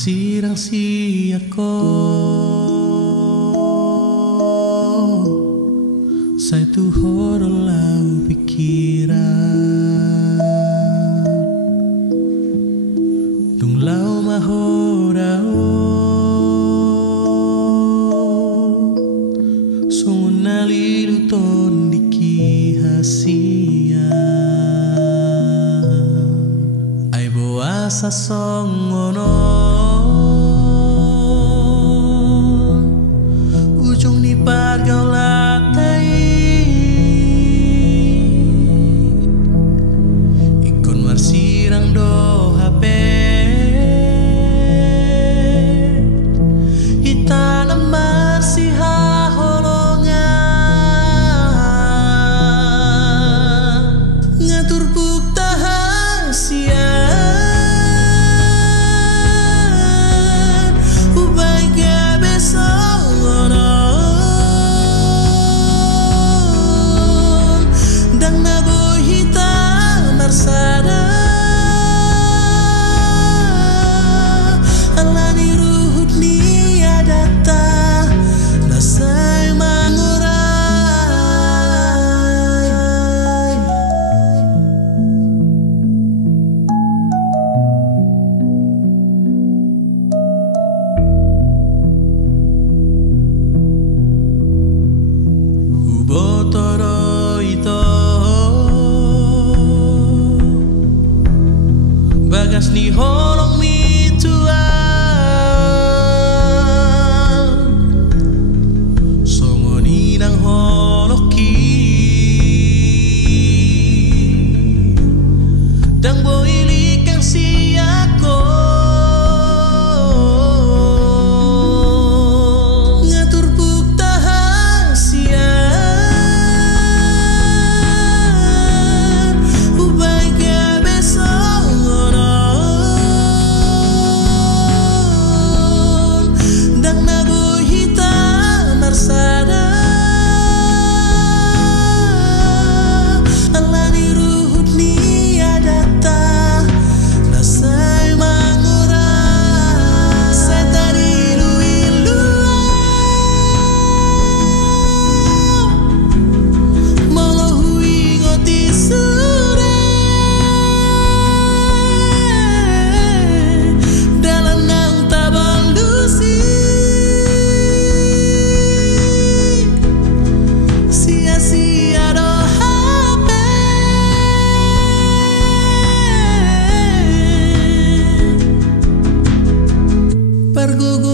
marsirang si ako sa tuhod lau pikiran tung lau mahorao sungun naliluton di kihasia ay buasa songono ujung ni pargaulatai ikon marsirang do HP itanam marsi haholongan ngatur bukta hasian ubay gabe songonon dang naboy hitam marsada alani ruhut ni adata nasay manguray ubotoro ito bagas ni holong mituan songoni nang holoki dang boili kang siako ngatur bukta hasian ubay gabe songonon dang naboy hitam marsada alani ruhut ni adata nasay manguray sa tarilu-ilu molohui ngoti sure dalam nang tabang lusi sia-sia do HP pergugu